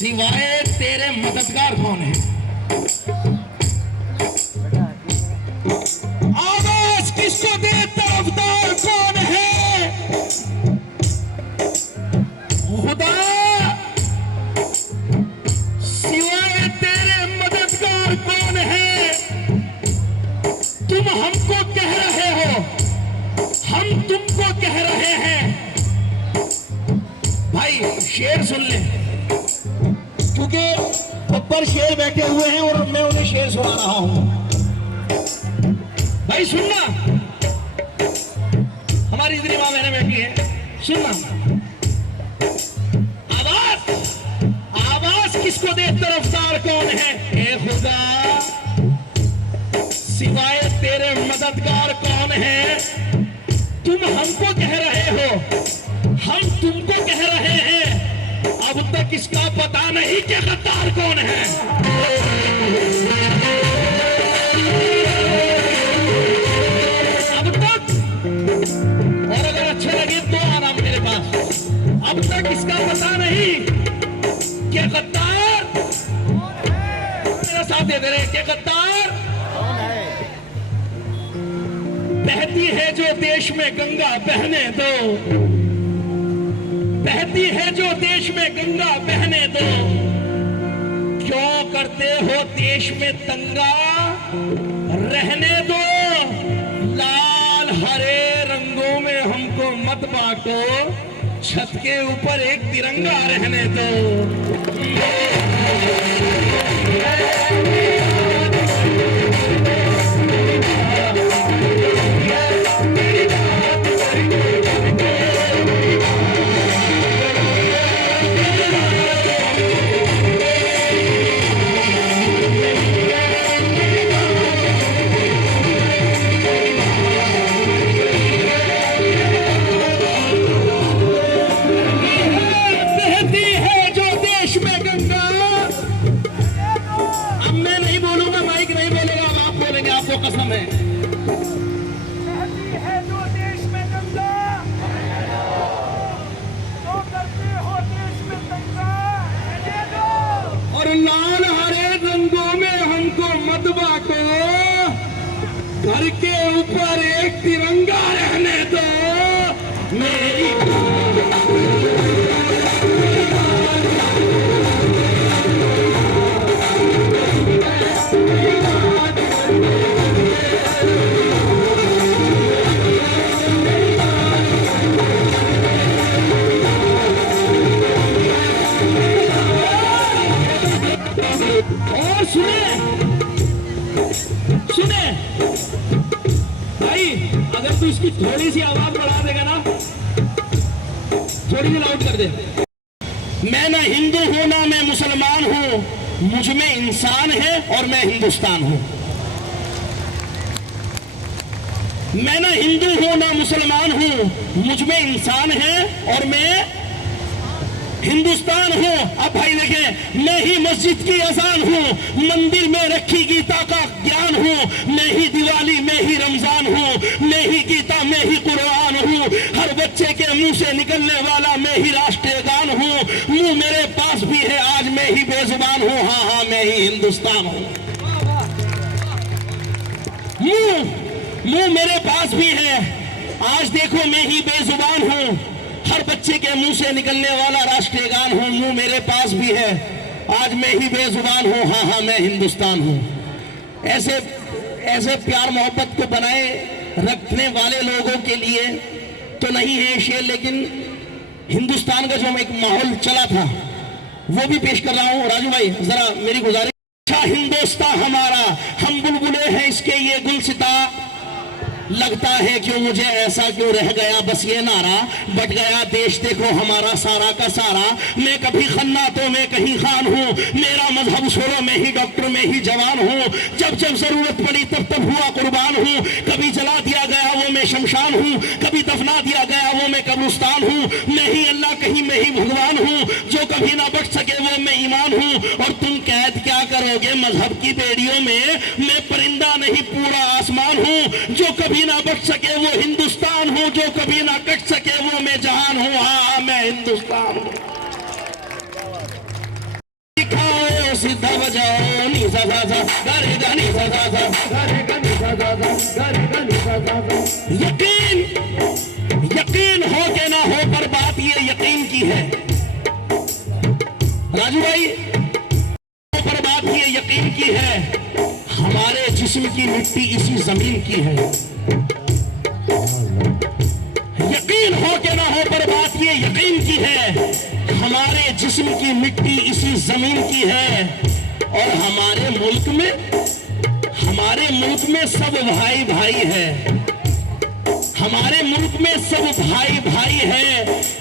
सिवाय तेरे मददगार कौन है? आवाज किसको दे तरफदार कौन है? खुदा सिवाय तेरे मददगार कौन है? तुम हमको कह रहे हो, हम तुमको कह रहे हैं। भाई शेर सुन ले, क्योंकि ऊपर शेर बैठे हुए हैं और मैं उन्हें शेर सुना रहा हूं। भाई सुनना, हमारी इतनी मां बहने बैठी है, सुनना। आवाज आवाज किसको दे तरफदार कौन है? ए खुदा सिवाय तेरे मददगार कौन है? तुम हमको कह रहे हो, हम तुमको कह रहे हैं। अब तक इसका पता नहीं कि गद्दार कौन है। अब तक, और अगर अच्छे लगे तो आना मेरे पास। अब तक इसका पता नहीं कि गद्दार मेरा साथ दे रहे हैं कि गद्दार बहती है जो देश में गंगा बहने दो, बहती है जो देश में गंगा बहने दो। क्यों करते हो देश में दंगा? रहने दो। लाल हरे रंगों में हमको मत बांटो, छत के ऊपर एक तिरंगा रहने दो। कसम है, है जो देश में गंगा, तो करते हो देश में दंगा। रहने दो। और लाल हरे रंगों में हमको मत बांटो, घर के ऊपर एक तिरंगा रहने दो। मेरी और सुने भाई, अगर तू इसकी थोड़ी सी आवाज बढ़ा देगा ना, थोड़ी सी लाउड कर दे। मैं ना हिंदू हूं ना मैं मुसलमान हूं, मुझ में इंसान है और मैं हिंदुस्तान हूं। मैं ना हिंदू हूं ना मुसलमान हूं, मुझ में इंसान है और मैं हिंदुस्तान हूं। अब भाई देखें, मैं ही मस्जिद की अजान हूं, मंदिर में रखी गीता का ज्ञान हूं। मैं ही दिवाली, मैं ही रमजान हूं, मैं ही गीता, मैं ही कुरान हूं। हर बच्चे के मुंह से निकलने वाला मैं ही राष्ट्रीय गान हूं। मुंह मेरे पास भी है, आज मैं ही बेजुबान हूं। हाँ हाँ, मैं ही हिंदुस्तान हूं। मुंह मेरे पास भी है, आज देखो मैं ही बेजुबान हूं। हर बच्चे के मुंह से निकलने वाला राष्ट्रीय गान हूं। मुंह मेरे पास भी है, आज मैं ही बेजुबान हूं। हाँ हाँ, मैं हिंदुस्तान हूं। ऐसे प्यार मोहब्बत को बनाए रखने वाले लोगों के लिए तो नहीं है शेर, लेकिन हिंदुस्तान का जो एक माहौल चला था वो भी पेश कर रहा हूं। राजू भाई जरा मेरी गुजारिश। अच्छा हिंदुस्तान हमारा, हम बुलबुले हैं इसके ये गुलसिता। लगता है क्यों मुझे ऐसा क्यों रह गया बस ये नारा, बट गया देश देखो हमारा सारा का सारा। मैं कभी खन्ना तो मैं कहीं खान हूँ, मेरा मजहब छोड़ो मैं ही डॉक्टर में ही जवान हूँ। जब जब जरूरत पड़ी तब तब हुआ कुर्बान हूँ। कभी जला दिया गया वो मैं शमशान हूँ, कभी दफना दिया गया वो मैं कब्रिस्तान हूँ। मैं ही अल्लाह कहीं मैं ही भगवान हूँ, जो कभी ना बच सके वो मैं ईमान हूँ। और तुम कैद क्या करोगे मजहब की बेड़ियों में, मैं परिंदा नहीं पूरा आसमान हूँ। जो कभी ना बच सके वो हिंदुस्तान हूँ, जो कभी ना कट सके वो मैं जहान हूँ। हाँ मैं हिंदुस्तान हूँ। सीधा बजाओ नी सा सा सा गा रे गा नी सा सा सा गा रे गा नी सा सा सा गा रे गा नी सा सा सा। यकीन हो के ना हो, पर बात ये यकीन की है राजू भाई, पर बात ये यकीन की है, हमारे जिस्म की मिट्टी इसी जमीन की है। यकीन हो के ना हो, पर बात ये यकीन की है, हमारे जिस्म की मिट्टी इसी जमीन की है। और हमारे मुल्क में सब भाई भाई है, हमारे मुल्क में सब भाई भाई है।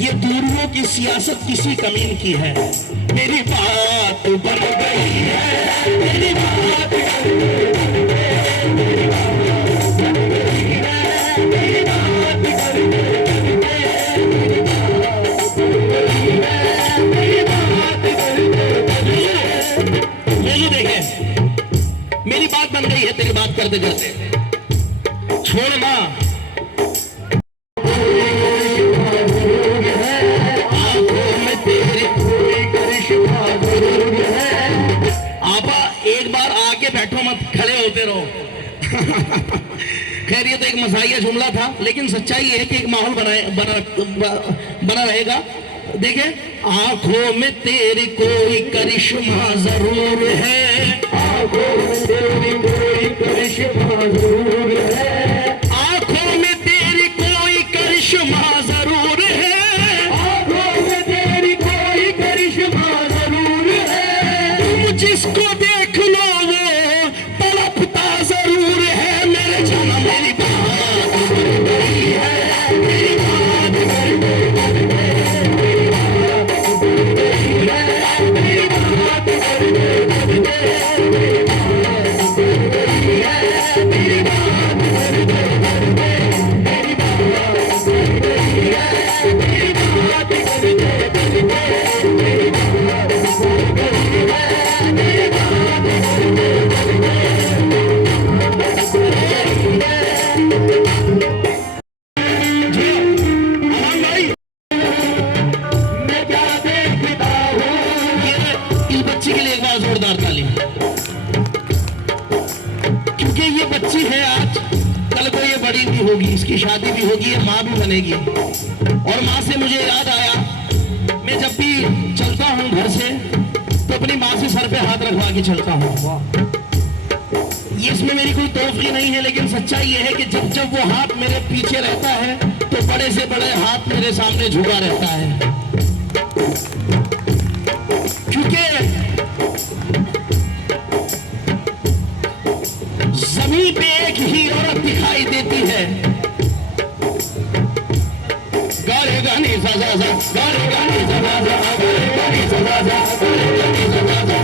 ये दूरियों की सियासत किसी कमीन की है। मेरी बात बन गई है, मेरी बात मेरी बात बन गई है तेरी बात करते करते। छोड़ना आपा, एक बार आके बैठो मत, खड़े होते रहो। खैर ये तो एक मजाहिया जुमला था, लेकिन सच्चाई ये है कि एक माहौल बना रहेगा। देखे, आंखों में तेरी कोई करिश्मा जरूर है, आंखों में तेरी कोई करिश्मा जरूर है, आंखों में तेरी कोई करिश्मा जरूर है, आंखों में तेरी कोई करिश्मा जरूर है। तुम जिसको देख लो वो तड़पता जरूर है। मेरे जाना मेरी बात बन गई है, मेरी बात बन गई है। जोरदार ताली, क्योंकि ये बच्ची है आज, कल को ये बड़ी भी होगी, इसकी शादी भी होगी, ये माँ भी बनेगी। और माँ से मुझे याद आया, मैं जब भी चलता हूँ घर से तो अपनी माँ से सर पे हाथ रखवा के चलता हूँ। ये इसमें मेरी कोई तोहफी नहीं है, लेकिन सच्चाई ये है कि जब जब वो हाथ मेरे पीछे रहता है तो बड़े से बड़े हाथ मेरे सामने झुका रहता है। क्योंकि जमीन पे एक ही औरत दिखाई देती है। गारे गानी सजा जा, गारे गानी सजा जा, गारे गानी सजा जा, गारे गानी सजा जा,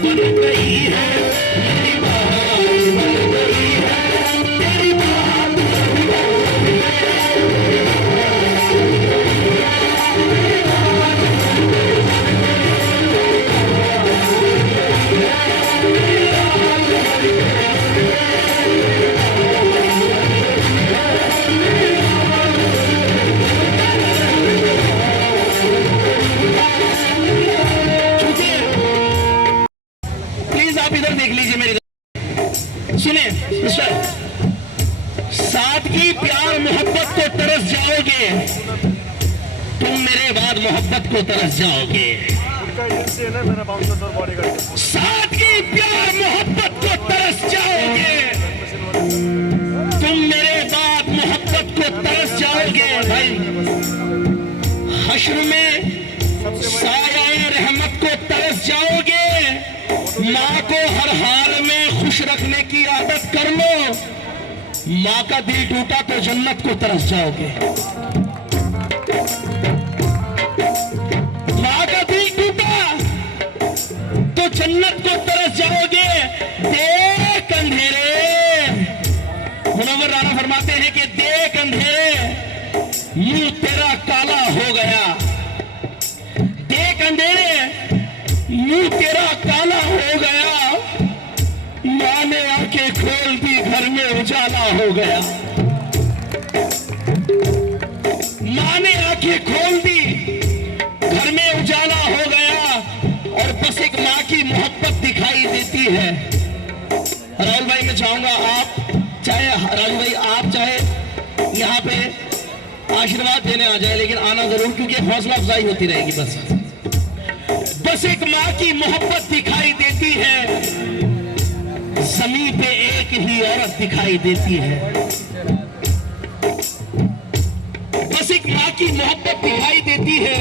बन गई है, मेरी बात बन गई है, तेरी बात बन गई प्लीज आप इधर देख लीजिए मेरी। सुनिए मिस्टर, सादगी प्यार मोहब्बत को तरस जाओगे, तुम मेरे बाद मोहब्बत को तरस जाओगे। सादगी प्यार मोहब्बत को तरस जाओगे, तुम मेरे बाद मोहब्बत को तरस जाओगे। भाई हश्र में साया रहमत को तरस जाओगे। माँ को हर हाल में खुश रखने की आदत कर लो। माँ का दिल टूटा तो जन्नत को तरस जाओगे। माँ का दिल टूटा तो जन्नत को तरस जाओगे। देख अंधेरे, मुनव्वर राना फरमाते हैं कि देख अंधेरे मुंह तेरा काला हो गया। देख अंधेरे मुंह तेरा काला हो गया, माँ ने आंखें खोल दी घर में उजाला हो गया। माँ ने आंखें खोल दी घर में उजाला हो गया, और बस एक माँ की मोहब्बत दिखाई देती है। राहुल भाई मैं चाहूंगा आप चाहे राहुल भाई आप चाहे यहाँ पे आशीर्वाद देने आ जाए, लेकिन आना जरूर, क्योंकि हौसला अफजाई होती रहेगी। बस एक माँ की मोहब्बत दिखाई देती है, जमीन पे एक ही औरत दिखाई देती है। बस एक माँ की मोहब्बत दिखाई देती है,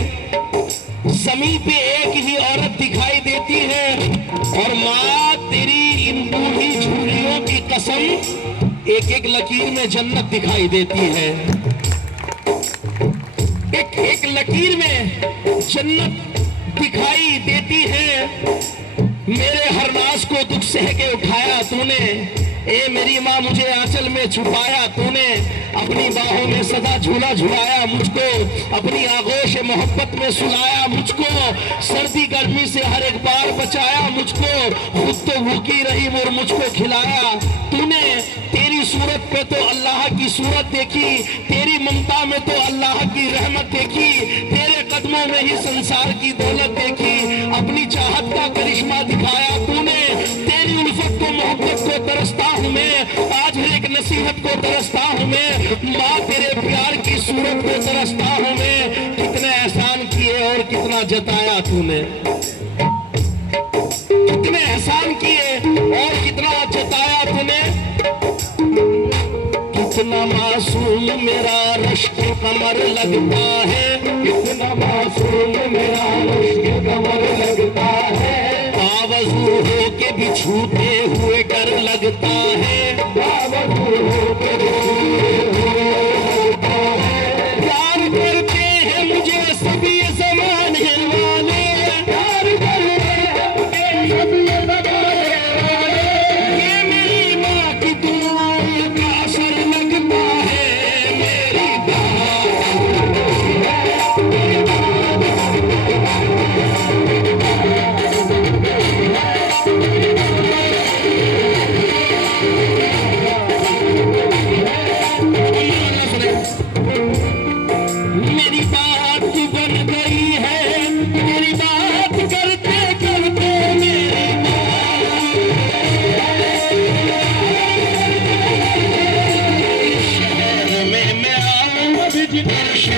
जमीन पे एक ही औरत दिखाई देती है। और माँ तेरी इन बूढ़ी झूलियों की कसम, एक एक लकीर में जन्नत दिखाई देती है। एक एक लकीर में जन्नत दिखाई देती है। मेरे हर नाज को दुख सह के उठाया तूने, ए मेरी माँ मुझे आंचल में छुपाया तूने। अपनी बाहों में सदा झूला झुलाया मुझको, अपनी आगोश मोहब्बत में सुलाया मुझको। सर्दी गर्मी से हर एक बार बचाया मुझको, खुद तो भूखी रही और मुझको खिलाया तूने। तेरी सूरत पे तो अल्लाह की सूरत देखी, तेरी ममता में तो अल्लाह की रहमत देखी, तेरे कदमों में ही संसार की दौलत देखी। अपनी चाहत का करिश्मा दिखाया तूने, तेरी उल्फत को मोहब्बत को तरसता हूं मैं, आज हर एक नसीहत को तरसता हूं मैं। माँ तेरे प्यार की सूरत को तरसता हूं मैं। कितने एहसान किए और कितना जताया तूने, कितने एहसान किए और कितना जताया तूने। कितना मासूम मेरा रश्क कमर लगता है, कितना मासूम मेरा रश्क कमर लगता है। बावजू हो के भी छूते हुए डर लगता है, बावजू हो के भी छूते हुए लगता है। प्यार करते हैं मुझे सभी ज़माने वाले, प्यार करते हैं मुझे सभी ज़माने वाले। ये मेरी माँ की दुआओं का असर लगता है, मेरी मेरी बात बन गई है, मेरी बात करते करते मेरी शहर में मैं आऊं, शहर